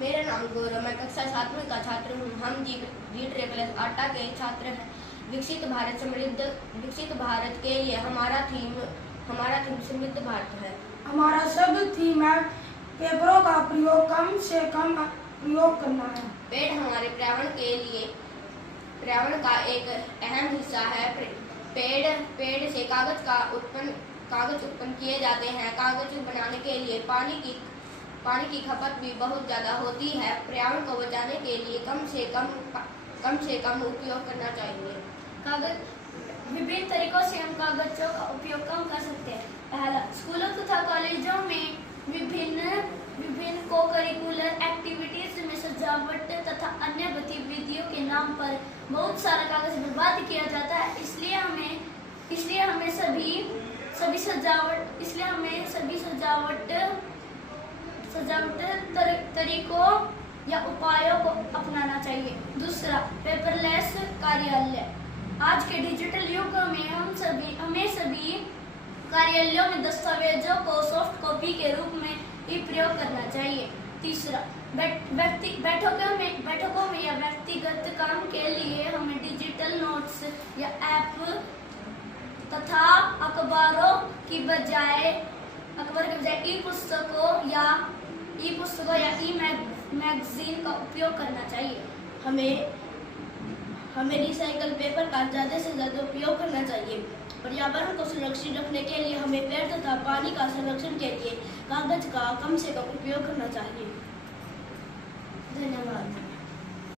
मेरा नाम गौरव, मैं कक्षा 7वीं का छात्र हूँ। हम जी आटा के छात्र हैं। विकसित भारत के लिए हमारा थीम समृद्ध भारत है। हमारा शब्द थीम है पेपरों का प्रयोग कम से कम प्रयोग करना है। पेड़ हमारे पर्यावरण का एक अहम हिस्सा है। पेड़ से कागज उत्पन्न किए जाते हैं। कागज बनाने के लिए पानी की खपत भी बहुत ज़्यादा होती है। पर्यावरण को बचाने के लिए कम से कम उपयोग करना चाहिए। कागज विभिन्न तरीकों से हम कागजों का उपयोग कम कर सकते हैं। पहला, स्कूलों तथा कॉलेजों में विभिन्न को-करिकुलर एक्टिविटीज में सजावट तथा अन्य गतिविधियों के नाम पर बहुत सारा कागज बर्बाद किया जाता है। इसलिए हमें सभी सजावट तरीकों या उपायों को अपनाना चाहिए। दूसरा, पेपरलेस कार्यालय। आज के डिजिटल युग में हमें सभी कार्यालयों में दस्तावेजों को सॉफ्ट कॉपी के रूप में ही प्रयोग करना चाहिए। तीसरा, बैठकों में या व्यक्तिगत काम के लिए हमें डिजिटल नोट्स या ऐप तथा अखबारों की बजाय ई पुस्तकों या ई मैगजीन का उपयोग करना चाहिए। हमें रिसाइकल पेपर का ज़्यादा से ज़्यादा उपयोग करना चाहिए। पर्यावरण को सुरक्षित रखने के लिए हमें पेड़ तथा पानी का संरक्षण के लिए कागज का कम से कम उपयोग करना चाहिए। धन्यवाद।